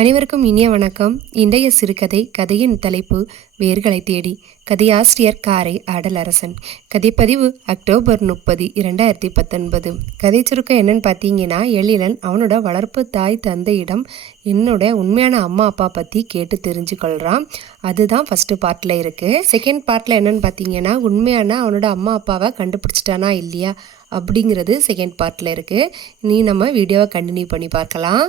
அனைவருக்கும் இனிய வணக்கம். இன்றைய சிறுகதை கதையின் தலைப்பு வேர்களை தேடி. கதையாசிரியர் காரை ஆடலரசன். கதைப்பதிவு அக்டோபர் முப்பது இரண்டாயிரத்தி பத்தொன்பது. கதை சுருக்கம் என்னன்னு பார்த்தீங்கன்னா எழிலன் அவனோட வளர்ப்பு தாய் தந்தையிடம் என்னோட உண்மையான அம்மா அப்பா பற்றி கேட்டு தெரிஞ்சுக்கொள்கிறான் அதுதான் ஃபஸ்ட்டு பார்ட்டில் இருக்குது செகண்ட் பார்ட்டில் என்னன்னு பார்த்தீங்கன்னா உண்மையான அவனோட அம்மா அப்பாவை கண்டுபிடிச்சிட்டானா இல்லையா அப்படிங்கிறது செகண்ட் பார்ட்டில் இருக்குது நீ நம்ம வீடியோவை கண்டினியூ பண்ணி பார்க்கலாம்.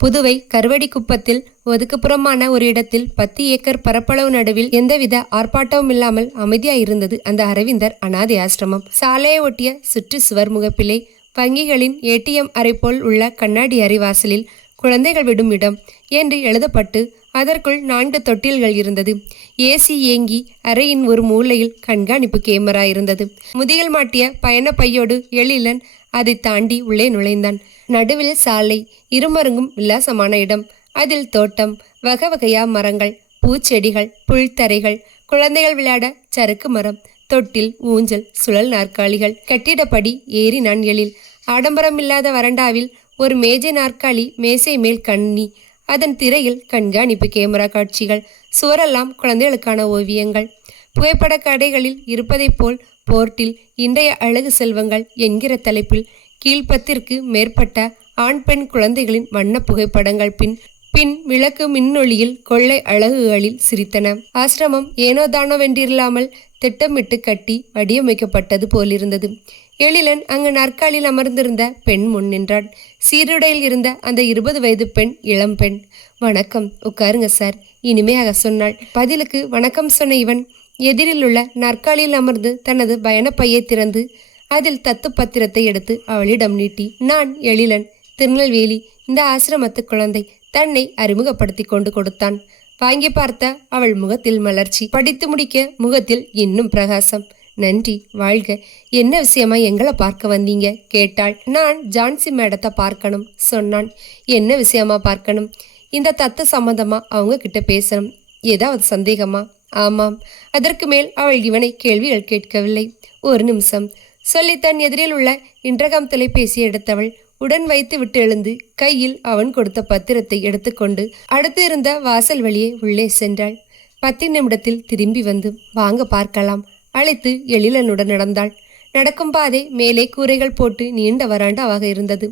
புதுவை கருவடிக்குப்பத்தில் ஒதுக்குப்புறமான ஒரு இடத்தில் பத்து ஏக்கர் பரப்பளவு நடுவில் எந்தவித ஆர்ப்பாட்டமும் இல்லாமல் அமைதியா இருந்தது அந்த அரவிந்தர் அனாதை ஆசிரமம். சாலையை ஒட்டிய சுற்று சுவர் முகப்பிலே வங்கிகளின் ஏடிஎம் அறை போல் உள்ள கண்ணாடி அறைவாசலில் குழந்தைகள் விடும் இடம் என்று எழுதப்பட்டு அதற்குள் நான்கு தொட்டில்கள் இருந்தது. ஏசி ஏங்கி அறையின் ஒரு மூலையில் கண்காணிப்பு கேமரா இருந்தது. முதுகில் மாட்டிய பயண பையோடு எழிலன் அதை தாண்டி உள்ளே நுழைந்தான். நடுவில் சாலை இருமருங்கும் விலாசமான இடம். அதில் தோட்டம் வகை வகையா மரங்கள் பூச்செடிகள் புல்தரைகள் குழந்தைகள் விளையாட சறுக்கு மரம் தொட்டில் ஊஞ்சல் சுழல் நாற்காலிகள் கட்டிடப்படி ஏறி நான் எழில் ஆடம்பரம் இல்லாத வறண்டாவில் ஒரு மேஜை நாற்காலி மேசை மேல் கண்ணி அதன் திரையில் கண்காணிப்பு கேமரா காட்சிகள் சுவரெல்லாம் குழந்தைகளுக்கான ஓவியங்கள். புகைப்பட கடைகளில் இருப்பதைப் போல் போர்ட்டில் இன்றைய அழகு செல்வங்கள் என்கிற தலைப்பில் கீழ்ப்பத்திற்கு மேற்பட்ட ஆண் பெண் குழந்தைகளின் வண்ண புகைப்படங்கள் பின் பின் விளக்கு மின்னொளியில் கொள்ளை அழகுகளில் சிரித்தன. ஆசிரமம் ஏனோ வென்றில்லாமல் திட்டமிட்டு கட்டி வடிவமைக்கப்பட்டது போலிருந்தது. எழிலன் அங்கு நாற்காலில் அமர்ந்திருந்த பெண் முன் நின்றான் சீருடையில் இருந்த அந்த இருபது வயது பெண் இளம் பெண். வணக்கம் உட்காருங்க சார் இனிமையாக சொன்னாள். பதிலுக்கு வணக்கம் சொன்ன இவன். எதிரில் உள்ள நாற்காலியில் அமர்ந்து தனது பயணப்பையை திறந்து அதில் தத்து பத்திரத்தை எடுத்து அவளிடம் நீட்டி நான் எழிலன் திருநெல்வேலி இந்த ஆசிரமத்து குழந்தை தன்னை அறிமுகப்படுத்தி கொண்டு கொடுத்தான். வாங்கி பார்த்த அவள் முகத்தில் மலர்ச்சி படித்து முடிக்க முகத்தில் இன்னும் பிரகாசம். நன்றி வாழ்க. என்ன விஷயமா எங்களை பார்க்க வந்தீங்க? கேட்டாள். நான் ஜான்சி மேடத்தை பார்க்கணும் சொன்னான். என்ன விஷயமா பார்க்கணும்? இந்த தத்து சம்பந்தமா அவங்க கிட்ட பேசணும். ஏதாவது சந்தேகமா? ஆமாம். அதற்கு மேல் அவள் இவனை கேள்விகள் கேட்கவில்லை. ஒரு நிமிஷம். சொல்லி தன் எதிரில் உள்ள இன்றகம் தொலைபேசி எடுத்தவள் உடன் வைத்து விட்டு எழுந்து கையில் அவன் கொடுத்த பத்திரத்தை எடுத்துக்கொண்டு அடுத்து இருந்த வாசல் வழியே உள்ளே சென்றாள். பத்து நிமிடத்தில் திரும்பி வந்து வாங்க பார்க்கலாம். அழைத்து எழிலனுடன் நடந்தாள். நடக்கும் பாதை மேலே கூரைகள் போட்டு நீண்ட வராண்டாவாக இருந்தது.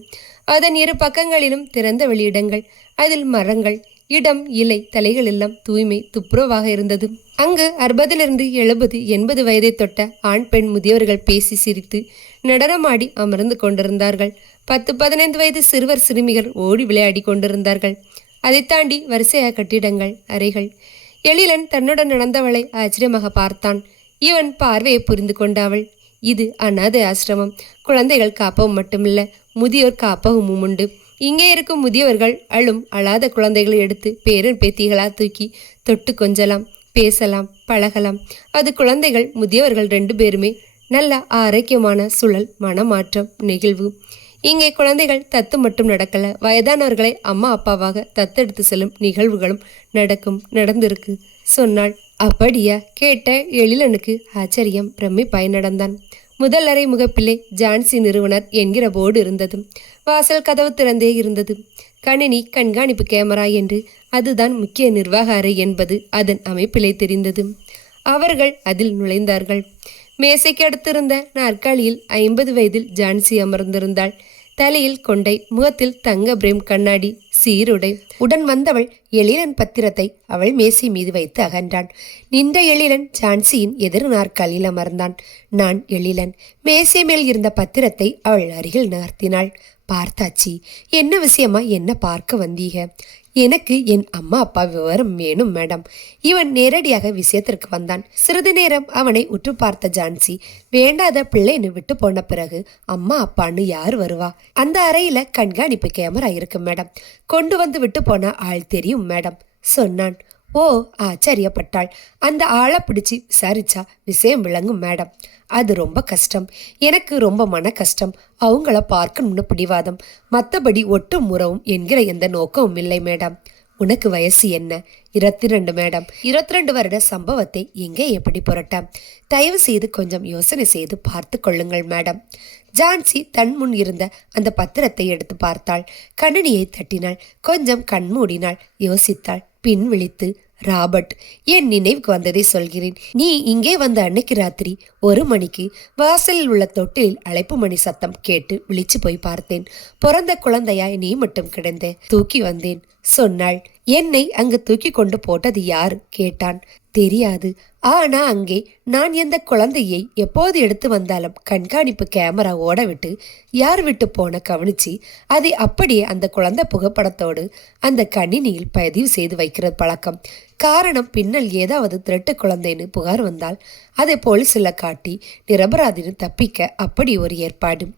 அதன் இரு பக்கங்களிலும் திறந்த வெளியிடங்கள் அதில் மரங்கள் இடம் இலை தலைகள் எல்லாம் தூய்மை துப்புரவாக இருந்தது. அங்கு அறுபதிலிருந்து எழுபது எண்பது வயதை தொட்ட ஆண் பெண் முதியவர்கள் பேசி சிரித்து நடனமாடி அமர்ந்து கொண்டிருந்தார்கள். பத்து பதினைந்து வயது சிறுவர் சிறுமிகள் ஓடி விளையாடி கொண்டிருந்தார்கள். அதை தாண்டி வரிசையாக கட்டிடங்கள் அறைகள். எழிலன் தன்னுடன் நடந்தவளை ஆச்சரியமாக பார்த்தான். இவன் பார்வையை புரிந்து கொண்டாவள். இது அநாத ஆசிரமம். குழந்தைகள் காப்பவும் மட்டுமில்ல முதியோர் காப்பகமும் உண்டு. இங்கே இருக்கும் முதியவர்கள் அழும் அழாத குழந்தைகளை எடுத்து பேரன் பேத்திகளா தூக்கி தொட்டு கொஞ்சலாம் பேசலாம் பழகலாம். அது குழந்தைகள் முதியவர்கள் ரெண்டு பேருமே நல்ல ஆரோக்கியமான சுழல் மனமாற்றம் நெகிழ்வு. இங்கே குழந்தைகள் தத்து மட்டும் நடக்கல. வயதானவர்களை அம்மா அப்பாவாக தத்தெடுத்து செல்லும் நிகழ்வுகளும் நடக்கும் நடந்திருக்கு. சொன்னாள் அப்படியா? கேட்ட எழிலனுக்கு ஆச்சரியம். பிரமிப்பாய் நடந்தான் முதல் அறை முகப்பிலே ஜான்சி நிறுவனர் என்கிற போர்டு இருந்தது வாசல் கதவு திறந்தே இருந்தது. கணினி கண்காணிப்பு கேமரா என்று அதுதான் முக்கிய நிர்வாக அறை என்பது அதன் அமைப்பிலே தெரிந்தது. அவர்கள் அதில் நுழைந்தார்கள். மேசைக்கு அடுத்திருந்த நாற்காலியில் ஐம்பது வயதில் ஜான்சி அமர்ந்திருந்தாள். தலையில் கொண்டை முகத்தில் தங்க பிரேம் கண்ணாடி சீருடை. உடன் வந்தவள் எழிலன் பத்திரத்தை அவள் மேசை மீது வைத்து அகன்றான். நின்ற எழிலன் ஜான்சியின் எதிர் நாற்காலியில் அமர்ந்தான். நான் எழிலன். மேசை மேல் இருந்த பத்திரத்தை அவள் அருகில் நகர்த்தினாள். பார்த்தாச்சி. என்ன விஷயமா? என்ன பார்க்க வந்தீக? எனக்கு என் அம்மா அப்பா விவரம் வேணும் மேடம். இவன் நேரடியாக விஷயத்திற்கு வந்தான். சிறிது நேரம் அவனை உற்று பார்த்த ஜான்சி வேண்டாத பிள்ளைன்னு விட்டு போன பிறகு அம்மா அப்பான்னு யார் வருவா? அந்த அறையில கண்காணிப்பு கேமரா இருக்கு மேடம். கொண்டு வந்து விட்டு போன ஆள் தெரியும் மேடம். சொன்னான். ஓ ஆச்சரியப்பட்டாள். அந்த ஆளை பிடிச்சி விசாரிச்சா விஷயம் விளங்கும் மேடம். அது ரொம்ப கஷ்டம். எனக்கு ரொம்ப மன கஷ்டம். அவங்கள பார்க்கணும்னு பிடிவாதம். மற்றபடி ஒட்டும் உறவும் என்கிற எந்த நோக்கமும் இல்லை மேடம். உனக்கு வயசு என்ன? இருபத்தி ரெண்டு மேடம். இருபத்தி ரெண்டு வருட சம்பவத்தை எங்கே எப்படி புரட்டாம் தயவு செய்து கொஞ்சம் யோசனை செய்து பார்த்து கொள்ளுங்கள் மேடம். ஜான்சி தன் முன் இருந்த அந்த பத்திரத்தை எடுத்து பார்த்தாள். கணினியை தட்டினாள். கொஞ்சம் கண்மூடினாள். யோசித்தாள். பின் விழித்து ராபர்ட் என் நினைவுக்கு வந்ததை சொல்கிறேன். நீ இங்கே வந்த அன்னைக்கு ராத்திரி ஒரு மணிக்கு வாசலில் உள்ள தொட்டிலில் அழைப்பு மணி சத்தம் கேட்டு விழிச்சு போய் பார்த்தேன். பிறந்த குழந்தையாய் நீ மட்டும் கிடந்த. தூக்கி வந்தேன். சொன்னாள். என்னை அங்கு தூக்கி கொண்டு போட்டது யார்? கேட்டான். தெரியாது. ஆனா அங்கே நான் எந்த குழந்தையை எப்போது எடுத்து வந்தாலும் கண்காணிப்பு கேமரா ஓட விட்டு யார் விட்டு போன கவனிச்சு அதை அப்படியே அந்த குழந்தை புகைப்படத்தோடு அந்த கணினியில் பதிவு செய்து வைக்கிற பழக்கம். காரணம் பின்னல் ஏதாவது திருட்டு குழந்தைன்னு புகார் வந்தால் அதை போலீஸில் காட்டி நிரபராதின்னு தப்பிக்க அப்படி ஒரு ஏற்பாடு.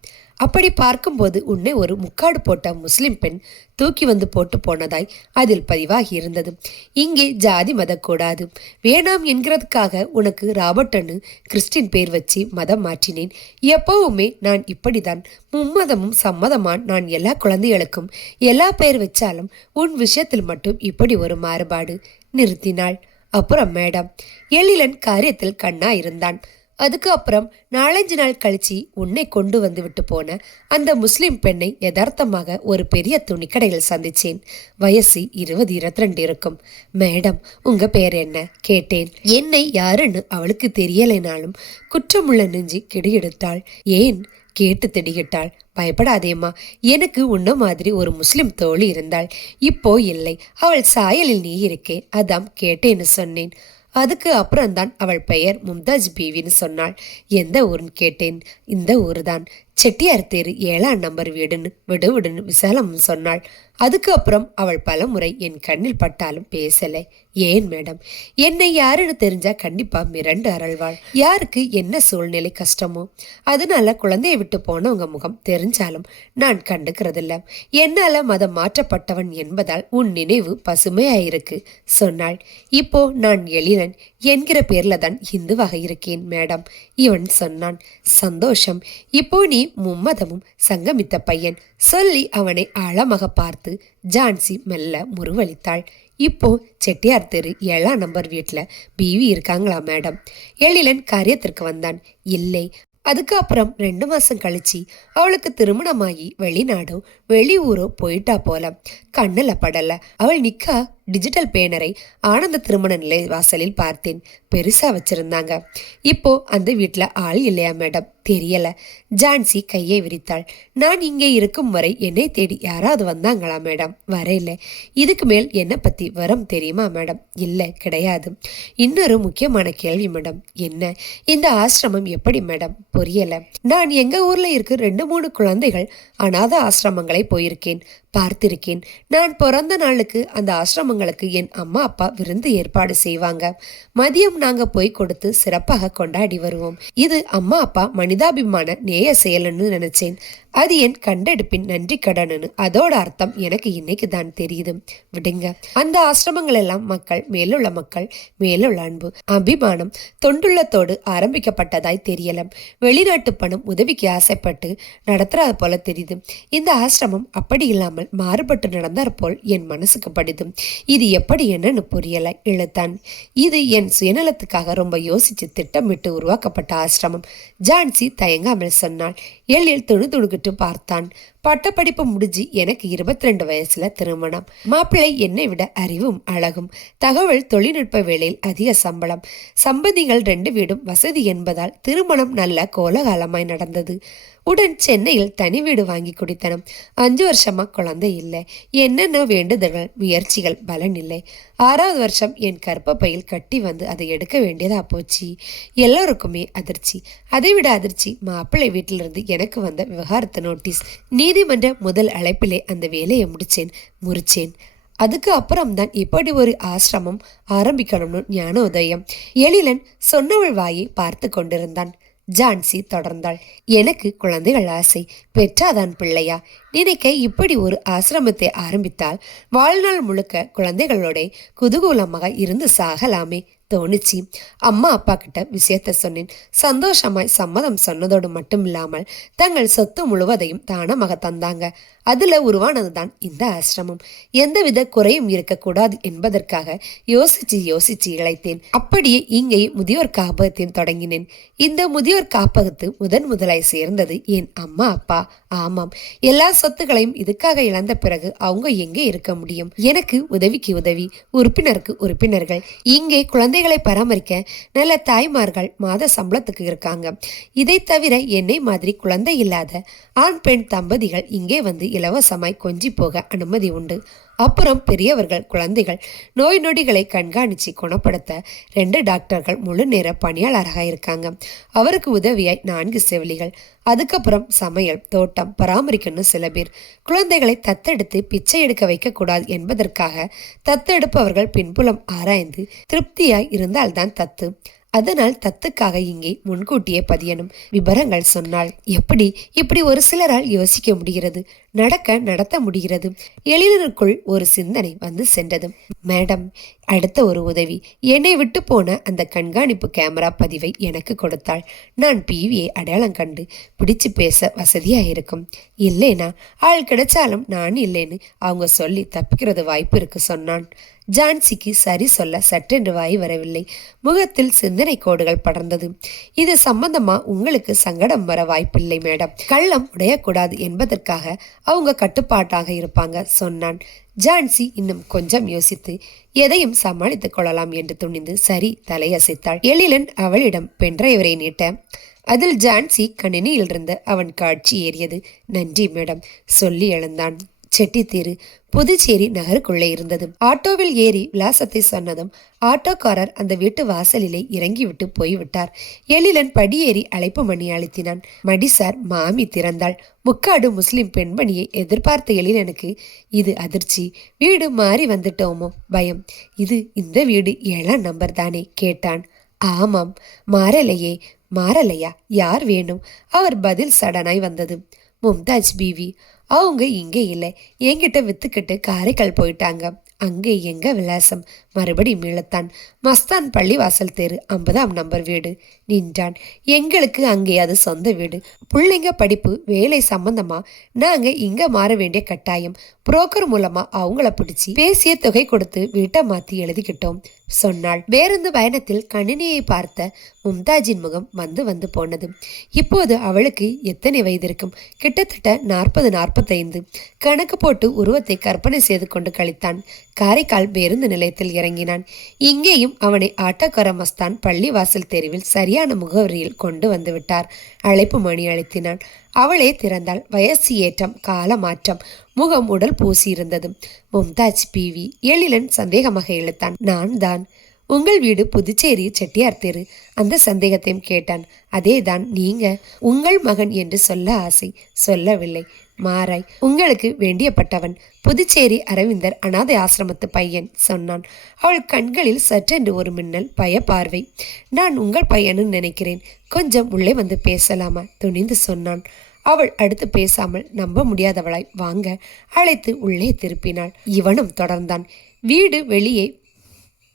அப்படி பார்க்கும்போது உன்னை ஒரு முக்காடு போட்ட முஸ்லிம் பெண் தூக்கி வந்து போட்டு போனதாய் அதில் பதிவாகி இருந்தது. இங்கே ஜாதி மத கூடாது. வேணாம் என்கிறதுக்காக உனக்கு ராபர்ட்னு கிறிஸ்டின் பேர் வச்சு மதம் மாற்றினேன். எப்பவுமே நான் இப்படிதான் மும்மதமும் சம்மதமான் நான் எல்லா குழந்தைகளுக்கும் எல்லா பேர் வச்சாலும் உன் விஷயத்தில் மட்டும் இப்படி ஒரு மாறுபாடு நிறுத்தினாள். அப்புறம் மேடம். எழிலன் காரியத்தில் கண்ணா இருந்தான். அதுக்கு அப்புறம் நாலஞ்சு நாள் கழிச்சு உன்னை கொண்டு வந்து விட்டு போன அந்த முஸ்லிம் பெண்ணை யதார்த்தமாக ஒரு பெரிய துணிக்கடையில் சந்திச்சேன். வயசு இருபது இருபத்தி ரெண்டு இருக்கும். மேடம் உங்க பேர் என்ன? கேட்டேன். என்னை யாருன்னு அவளுக்கு தெரியலைனாலும் குற்றமுள்ள நெஞ்சு கிடுகிடுத்தாள். ஏன்? கேட்டு திடுகிட்டாள் பயப்படாதேம்மா. எனக்கு உன்ன மாதிரி ஒரு முஸ்லிம் தோழி இருந்தாள் இப்போ இல்லை. அவள் சாயலில் நீ இருக்கே. அதாம் கேட்டேன்னு சொன்னேன். அதுக்கு அப்புறம்தான் அவள் பெயர் மும்தாஜ் பீவின்னு சொன்னாள். எந்த ஊர்னு கேட்டேன். இந்த ஊர் தான் செட்டியார் தேரு ஏழாம் நம்பர் வீடுன்னு விடுவிடுன்னு விசாலம் சொன்னாள். அதுக்கு அப்புறம் அவள் பலமுறை என் கண்ணில் பட்டாலும் பேசலை. ஏன் மேடம்? என்னை யாருன்னு தெரிஞ்சா கண்டிப்பா மிரண்டு அரழ்வாள் யாருக்கு என்ன சூழ்நிலை கஷ்டமோ? அதனால குழந்தையை விட்டு போனவங்க முகம் தெரிஞ்சாலும் நான் கண்டுக்கிறதில்ல. என்னால மதம் மாற்றப்பட்டவன் என்பதால் உன் நினைவு பசுமையாயிருக்கு சொன்னாள். இப்போ நான் எழிலன் என்கிற பேர்ல தான் இந்துவாக இருக்கேன் மேடம் இவன் சொன்னான். சந்தோஷம். இப்போ நீ மும்மதமும் சங்கமித்த பையன். சொல்லி அவனை ஆழமாக பார்த்து ஜான்சி மெல்ல முருவளித்தாள். இப்போ செட்டியார் தெரு ஏழாம் நம்பர் வீட்டில் பிவி இருக்காங்களா மேடம்? எழிலன் காரியத்திற்கு வந்தான். இல்லை. அதுக்கப்புறம் ரெண்டு மாசம் கழிச்சு அவளுக்கு திருமணமாகி வெளிநாடோ வெளியூரோ போயிட்டா போல. கண்ணில் படல. அவள் நிக்கா டிஜிட்டல் பேனரை ஆனந்த திருமண நிலை வாசலில் பார்த்தேன். பெருசா வச்சிருந்தாங்க. இப்போ அந்த வீட்டில் ஆள் இல்லையா மேடம்? தெரியல. ஜான்சி கையை விரித்தாள். நான் இங்கே இருக்கும் வரை என்னை தேடி யாராவது வந்தாங்களா மேடம்? வரையில இதுக்கு மேல் என்னை பத்தி வரம் தெரியுமா மேடம்? இல்லை கிடையாது. இன்னொரு முக்கியமான கேள்வி மேடம். என்ன? இந்த ஆசிரமம் எப்படி மேடம்? புரியல. நான் எங்க ஊர்ல இருக்க ரெண்டு மூணு குழந்தைகள். அநாத ஆசிரமங்களை போயிருக்கேன். பார்த்திருக்கேன். நான் பிறந்த நாளுக்கு அந்த ஆசிரமங்களுக்கு என் அம்மா அப்பா விருந்து ஏற்பாடு செய்வாங்க. மதியம் நாங்க போய் கொடுத்து சிறப்பாக கொண்டாடி வருவோம். இது அம்மா அப்பா மணி மனிதாபிமான நேய செயலன்னு நினைச்சேன். அது என் கண்டெடுப்பின் நன்றி கடனுன்னு. அதோட அர்த்தம் எனக்கு இன்னைக்கு தான் தெரியுது. விடுங்க. அந்த ஆசிரமங்கள் எல்லாம் மக்கள் மேலுள்ள மக்கள் மேலுள்ள அன்பு அபிமானம் தொண்டுள்ளத்தோடு ஆரம்பிக்கப்பட்டதாய் தெரியல. வெளிநாட்டு பணம் உதவிக்கு ஆசைப்பட்டு நடத்துறது போல தெரியுது. இந்த ஆசிரமம் அப்படி இல்லாமல் மாறுபட்டு நடந்தார் போல் என் மனசுக்கு படிது. இது எப்படி என்னன்னு புரியல. இழுத்தான் இது என் சுயநலத்துக்காக ரொம்ப யோசிச்சு திட்டமிட்டு உருவாக்கப்பட்ட ஆசிரமம். ஜான்சி தயங்காமல் சொன்னாள். எழில் துணு துணுக்கிட்டு பார்த்தான் பட்டப்படிப்பு முடிஞ்சு எனக்கு இருபத்தி ரெண்டு வயசுல திருமணம். மாப்பிள்ளை என்னை விட அறிவும் அழகும். தகவல் தொழில்நுட்ப வேலையில் அதிக சம்பளம். சம்பந்திகள் ரெண்டு வீடும் வசதி என்பதால் திருமணம் நல்ல கோலகாலமாய் நடந்தது. உடன் சென்னையில் தனி வீடு வாங்கி குடித்தனம். அஞ்சு வருஷமா குழந்தை இல்லை. என்னென்ன வேண்டுதல்கள் முயற்சிகள் பலன் இல்லை. ஆறாவது வருஷம் என் கற்பப்பையில் கட்டி வந்து அதை எடுக்க வேண்டியதா போச்சு. எல்லோருக்குமே அதிர்ச்சி. அதை விட அதிர்ச்சி மாப்பிள்ளை வீட்டிலிருந்து எனக்கு வந்த விவகாரத்து நோட்டீஸ். நீ நீதிமன்ற முதல் அழைப்பிலே அந்த வேலையை முடிச்சேன் முறிச்சேன் அதுக்கு அப்புறம் தான் இப்படி ஒரு ஆசிரமம் ஆரம்பிக்கணும்னு ஞான உதயம் எழிலன் சொன்னவள் வாயை பார்த்து கொண்டிருந்தான். ஜான்சி தொடர்ந்தாள். எனக்கு குழந்தைகள் ஆசை. பெற்றாதான் பிள்ளையா? நினைக்க இப்படி ஒரு ஆசிரமத்தை ஆரம்பித்தால் வாழ்நாள் முழுக்க குழந்தைகளோட குதூகூலமாக இருந்து சாகலாமே. தோணுச்சு. அம்மா அப்பா கிட்ட விஷயத்த சொன்னேன். சந்தோஷமாய் சம்மதம் சொன்னதோடு மட்டும் இல்லாமல் தங்கள் சொத்து முழுவதையும் தானமாக தந்தாங்க. அதுல உருவானதுதான் இந்த ஆசிரமம். எந்தவித குறையும் இருக்கக்கூடாது என்பதற்காக யோசிச்சு யோசிச்சு இழைத்தேன். அப்படியே இங்கே முதியோர் காப்பகத்தையும் தொடங்கினேன். இந்த முதியோர் காப்பகத்து முதன் முதலாய் சேர்ந்தது என் அம்மா அப்பா. ஆமாம் எல்லா சொத்துக்களையும் இதுக்காக இழந்த பிறகு அவங்க எங்கே இருக்க முடியும்? எனக்கு உதவிக்கு உதவி உறுப்பினருக்கு உறுப்பினர்கள். இங்கே குழந்தை குழந்தைகளை பராமரிக்க நல்ல தாய்மார்கள் மாத சம்பளத்துக்கு இருக்காங்க. இதை தவிர என்னை மாதிரி குழந்தை இல்லாத ஆண் பெண் தம்பதிகள் இங்கே வந்து இலவசமாய் கொஞ்சி போக அனுமதி உண்டு. அப்புறம் பெரியவர்கள் குழந்தைகள் நோய் நொடிகளை கண்காணித்து குணப்படுத்த ரெண்டு டாக்டர்கள் முழு நேர பணியாளராக இருக்காங்க. அவருக்கு உதவியாய் நான்கு செவிலிகள் அதுக்கப்புறம் சமையல் தோட்டம் பராமரிக்கணும் சில பேர். குழந்தைகளை தத்தெடுத்து பிச்சை எடுக்க வைக்கக்கூடாது என்பதற்காக தத்தெடுப்பவர்கள் பின்புலம் ஆராய்ந்து திருப்தியாய் இருந்தால்தான் தத்து. அதனால் தத்துக்காக இங்கே முன்கூட்டியே பதியணும் விபரங்கள் சொன்னால் எப்படி? இப்படி ஒரு சிலரால் யோசிக்க முடிகிறது. நடக்க நடத்த முடிகிறது. எழிலனுக்குள் ஒரு சிந்தனை வந்து சென்றது. மேடம் அடுத்த ஒரு உதவி. என்னை விட்டு போன அந்த கண்காணிப்பு கேமரா பதிவை எனக்கு கொடுத்தாள். நான் பிவியை அடையாளம் கண்டு பிடிச்சு பேச வசதியாக இருக்கும் இல்லைனா ஆள் கிடைச்சாலும் நான் இல்லைன்னு அவங்க சொல்லி தப்பிக்கிறது வாய்ப்பு இருக்கு சொன்னான். ஜான்சிக்கு சரி சொல்ல சட்டென்று வாய் வரவில்லை. முகத்தில் சிந்தனை கோடுகள் படர்ந்தது. இது சம்பந்தமா உங்களுக்கு சங்கடம் வர வாய்ப்பில்லை மேடம். கள்ளம் உடையக்கூடாது என்பதற்காக அவங்க கட்டுப்பாட்டாக இருப்பாங்க சொன்னான். ஜான்சி இன்னும் கொஞ்சம் யோசித்து எதையும் சமாளித்துக் கொள்ளலாம் என்று துணிந்து சரி தலையசைத்தாள். எழிலன் அவளிடம் பென்றையவரை நீட்ட அதில் ஜான்சி கணினியிலிருந்து அவன் காட்சி ஏறியது. நன்றி மேடம் சொல்லி எழுந்தான். செட்டித்தீரு புதுச்சேரி நகருக்குள்ளே இருந்தது. ஆட்டோவில் ஏறி விலாசத்தை சொன்னதும் ஆட்டோக்காரர் அந்த வீட்டு வாசலிலே இறங்கிவிட்டு போய்விட்டார். எழிலன் படியேறி அழைப்பு மணி அழுத்தினான் மடிசார் மாமி திறந்தாள். முக்காடு முஸ்லிம் பெண்மணியை எதிர்பார்த்த எழிலனுக்கு இது அதிர்ச்சி. வீடு மாறி வந்துட்டோமோ? பயம். இது இந்த வீடு ஏழாம் நம்பர் தானே கேட்டான். ஆமாம் மாறலையே. மாறலையா? யார் வேணும்? அவர் பதில் சடனாய் வந்தது. மும்தாஜ் பீவி அவங்க இங்கே இல்லை. என்கிட்ட வித்துக்கிட்டு காரைக்கால் போயிட்டாங்க. அங்கே எங்க விலாசம்? மறுபடி மீளத்தான். மஸ்தான் பள்ளி வாசல் தெரு ஐம்பதாம் நம்பர் வீடு. நின்றான். எங்களுக்கு அங்கே அது சொந்த வீடு. பிள்ளைங்க படிப்பு வேலை சம்பந்தமா? நாங்க இங்க மாற வேண்டிய கட்டாயம். புரோக்கர் மூலமா அவங்கள பிடிச்சி பேசிய தொகை கொடுத்து வீட்டை மாத்தி எழுதிக்கிட்டோம் சொன்னாள். பேருந்து பயணத்தில் கணினியை பார்த்த மும்தாஜின் முகம் வந்து வந்து போனது. இப்போது அவளுக்கு எத்தனை வயது இருக்கும் கிட்டத்தட்ட நாற்பது நாற்பத்தைந்து. கணக்கு போட்டு உருவத்தை கற்பனை செய்து கொண்டு கழித்தான். காரைக்கால் பேருந்து நிலையத்தில் இறங்கினான். இங்கேயும் அவனை ஆட்டோக்கார மஸ்தான் பள்ளிவாசல் தெருவில் சரியான முகவரியில் கொண்டு வந்து விட்டார். அழைப்பு மணி அழுத்தினான் அவளே திறந்தாள். வயசு ஏற்றம் கால மாற்றம் முகம் உடல் பூசியிருந்தது. மும்தாஜ் பிவி எழிலன் சந்தேகமாக இழுத்தான் நான் தான். உங்கள் வீடு புதுச்சேரி செட்டியார் தெரு. அந்த சந்தேகத்தையும் கேட்டான். அதேதான் நீங்க. உங்கள் மகன் என்று சொல்ல ஆசை. சொல்லவில்லை. மாறாய். உங்களுக்கு வேண்டியப்பட்டவன் புதுச்சேரி அரவிந்தர் அனாதை ஆசிரமத்து பையன் சொன்னான். அவள் கண்களில் சற்றென்று ஒரு மின்னல் பய பார்வை நான் உங்கள் பையனு நினைக்கிறேன். கொஞ்சம் உள்ளே வந்து பேசலாமா? துணிந்து சொன்னான். அவள் அடுத்து பேசாமல் நம்ப முடியாதவளாய் வாங்க. அழைத்து உள்ளே திருப்பினாள். இவனும் தொடர்ந்தான். வீடு வெளியே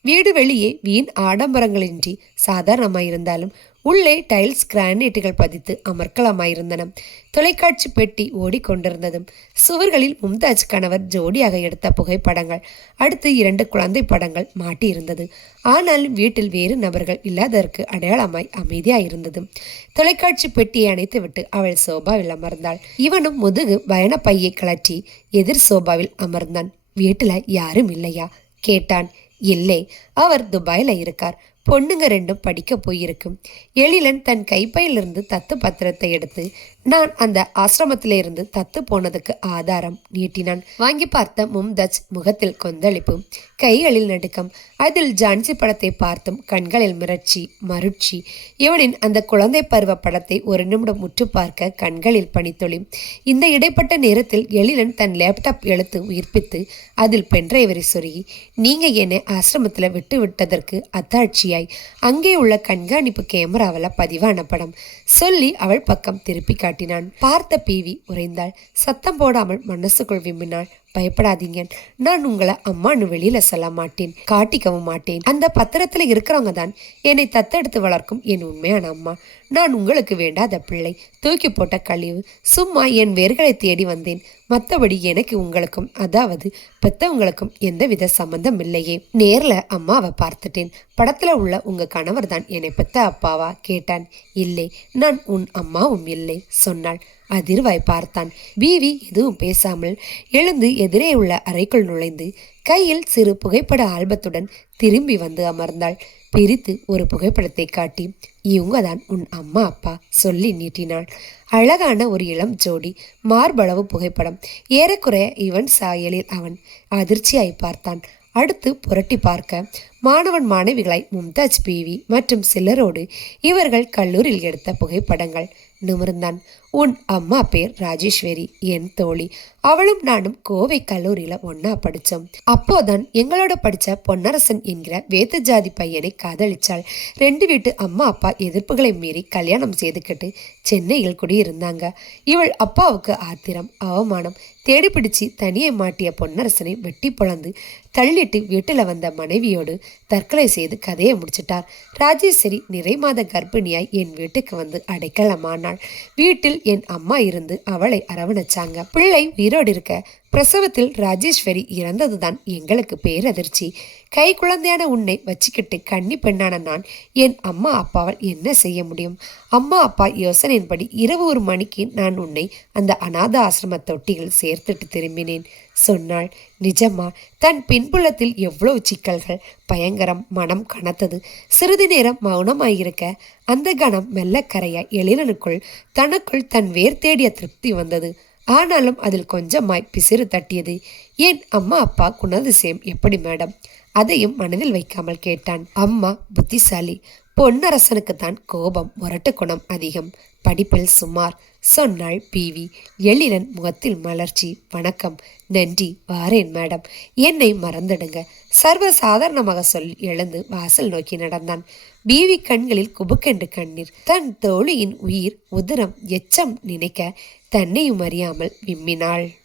வீடு வெளியே வீண் ஆடம்பரங்களின்றி சாதாரணமாயிருந்தாலும் உள்ளே டைல்ஸ் கிரானைட்டுகள் பதித்து அமர்க்கலமாயிருந்தன. தொலைக்காட்சி பெட்டி ஓடிக்கொண்டிருந்ததும் சுவர்களில் மும்தாஜ் கணவர் ஜோடியாக எடுத்த புகைப்படங்கள். அடுத்து இரண்டு குழந்தை படங்கள் மாட்டியிருந்தது. ஆனாலும் வீட்டில் வேறு நபர்கள் இல்லாததற்கு அடையாளமாய் அமைதியாயிருந்தது. தொலைக்காட்சி பெட்டியை அணைத்துவிட்டு அவள் சோபாவில் அமர்ந்தாள். இவனும் முதுகு பயணப்பையை கலற்றி எதிர் சோபாவில் அமர்ந்தான். வீட்டில் யாரும் இல்லையா? கேட்டான். இல்லை. அவர் துபாயில் இருக்கார். பொண்ணுங்க ரெண்டும் படிக்க போயிருக்கும். எழிலன் தன் கைப்பையிலிருந்து தத்து பத்திரத்தை எடுத்து நான் அந்த ஆசிரமத்திலிருந்து தத்து போனதுக்கு ஆதாரம் நீட்டினான். வாங்கி பார்த்த மும்தஜ் முகத்தில் கொந்தளிப்பு கைகளில் நடுக்கம். அதில் ஜான்சி படத்தை பார்த்தும் கண்களில் மிரட்சி மருட்சி. இவனின் அந்த குழந்தை பருவ படத்தை ஒரு நிமிடம் முற்று பார்க்க கண்களில் பனித்தொளி இந்த இடைப்பட்ட நேரத்தில் எழிலன் தன் லேப்டாப் எழுத்து உயிர்ப்பித்து அதில் பென்ட்ரைவரை சொருகி நீங்க என்னை ஆசிரமத்தில் விட்டு விட்டதற்கு அத்தாட்சியாய் அங்கே உள்ள கண்காணிப்பு கேமராவில் பதிவான படம் சொல்லி அவள் பக்கம் திருப்பி காட்டினான். பார்த்த பீவி உறைந்தாள். சத்தம் போடாமல் மனசுக்குள் விம்மினாள். பயப்படாதீங்க. நான் உங்களை அம்மான்னு வெளியில சொல்ல மாட்டேன். காட்டிக்கவும் மாட்டேன். அந்த பத்திரத்துல இருக்கிறவங்க தான் என்னை தத்தெடுத்து வளர்க்கும் என் உண்மையான அம்மா. நான் உங்களுக்கு வேண்டாத பிள்ளை. தூக்கி போட்ட கழிவு. சும்மா என் வேர்களை தேடி வந்தேன். மற்றபடி எனக்கு உங்களுக்கும் அதாவது பெத்தவங்களுக்கும் எந்தவித சம்பந்தம் இல்லையே. நேரில் அம்மாவை பார்த்துட்டேன். படத்தில் உள்ள உங்கள் கணவர் தான் என்னை பெத்த அப்பாவா கேட்டான். இல்லை நான் உன் அம்மாவும் இல்லை சொன்னாள். அதிர்வாய் பார்த்தான். வீவி எதுவும் பேசாமல் எழுந்து எதிரே உள்ள அறைக்குள் நுழைந்து கையில் சிறு புகைப்பட ஆல்பத்துடன் திரும்பி வந்து அமர்ந்தாள். பிரித்து ஒரு புகைப்படத்தை காட்டி இவங்க தான் உன் அம்மா அப்பா சொல்லி நீட்டினாள். அழகான ஒரு இளம் ஜோடி மார்பளவு புகைப்படம். ஏறக்குறைய இவன் சாயலில் அவன் அதிர்ச்சியாய் பார்த்தான். அடுத்து புரட்டி பார்க்க மாணவன் மாணவிகளாய் மும்தாஜ் பிவி மற்றும் சிலரோடு இவர்கள் கல்லூரியில் எடுத்த புகைப்படங்கள். நிமிர்ந்தான். உன் அம்மா பேர் ராஜேஸ்வரி என் தோழி. அவளும் நானும் கோவை கல்லூரியில ஒன்னா படித்தோம் அப்போதான் எங்களோட படித்த பொன்னரசன் என்கிற வேத ஜாதி பையனை காதலிச்சாள். ரெண்டு வீட்டு அம்மா அப்பா எதிர்ப்புகளை மீறி கல்யாணம் செய்துக்கிட்டு சென்னையில் குடியிருந்தாங்க. இவள் அப்பாவுக்கு ஆத்திரம் அவமானம். தேடி பிடிச்சு தனியை மாட்டிய பொன்னரசனை வெட்டி பொழந்து தள்ளிட்டு வீட்டில் வந்த மனைவியோடு தற்கொலை செய்து கதையை முடிச்சிட்டார். ராஜேஸ்வரி நிறை மாத கர்ப்பிணியாய் என் வீட்டுக்கு வந்து அடைக்கலமானாள். வீட்டில் என் அம்மா இருந்து அவளை அரவணைச்சாங்க. பிள்ளை உயிரோடு இருக்க பிரசவத்தில் ராஜேஸ்வரி இறந்ததுதான் எங்களுக்கு பேரதிர்ச்சி. கை குழந்தையான உன்னை வச்சுக்கிட்டு கன்னி பெண்ணான நான் என் அம்மா அப்பாவால் என்ன செய்ய முடியும்? அம்மா அப்பா யோசனையின்படி இரவு ஒரு மணிக்கு நான் உன்னை அந்த அநாத ஆசிரம தொட்டியில் சேர்த்துட்டு திரும்பினேன். சொன்னாள். நிஜமா தன் பின்புலத்தில் எவ்வளவு சிக்கல்கள்? பயங்கரம் மனம் கனத்தது. சிறிது நேரம் மௌனமாயிருக்க அந்த கணம் மெல்ல கரைய எழிலனுக்குள் தனக்குள் தன் வேர் தேடிய திருப்தி வந்தது. ஆனாலும் அதில் கொஞ்சமாய் பிசிறு தட்டியது. ஏன் அம்மா அப்பா குணதிசயம் எப்படி மேடம்? அதையும் மனதில் வைக்காமல் கேட்டான். அம்மா புத்திசாலி. பொன்னரசனுக்கு தான் கோபம் முரட்டு குணம் அதிகம். படிப்பில் சுமார் சொன்னாள் பிவி எழிலன் முகத்தில் மலர்ச்சி. வணக்கம். நன்றி. வாரேன் மேடம். என்னை மறந்துடுங்க. சர்வ சாதாரணமாக சொல்லி எழுந்து வாசல் நோக்கி நடந்தான். பிவி கண்களில் குபுக்கென்று கண்ணீர். தன் தோழியின் உயிர் உதிரம் எச்சம் நினைக்க தன்னையும் அறியாமல் விம்மினாள்.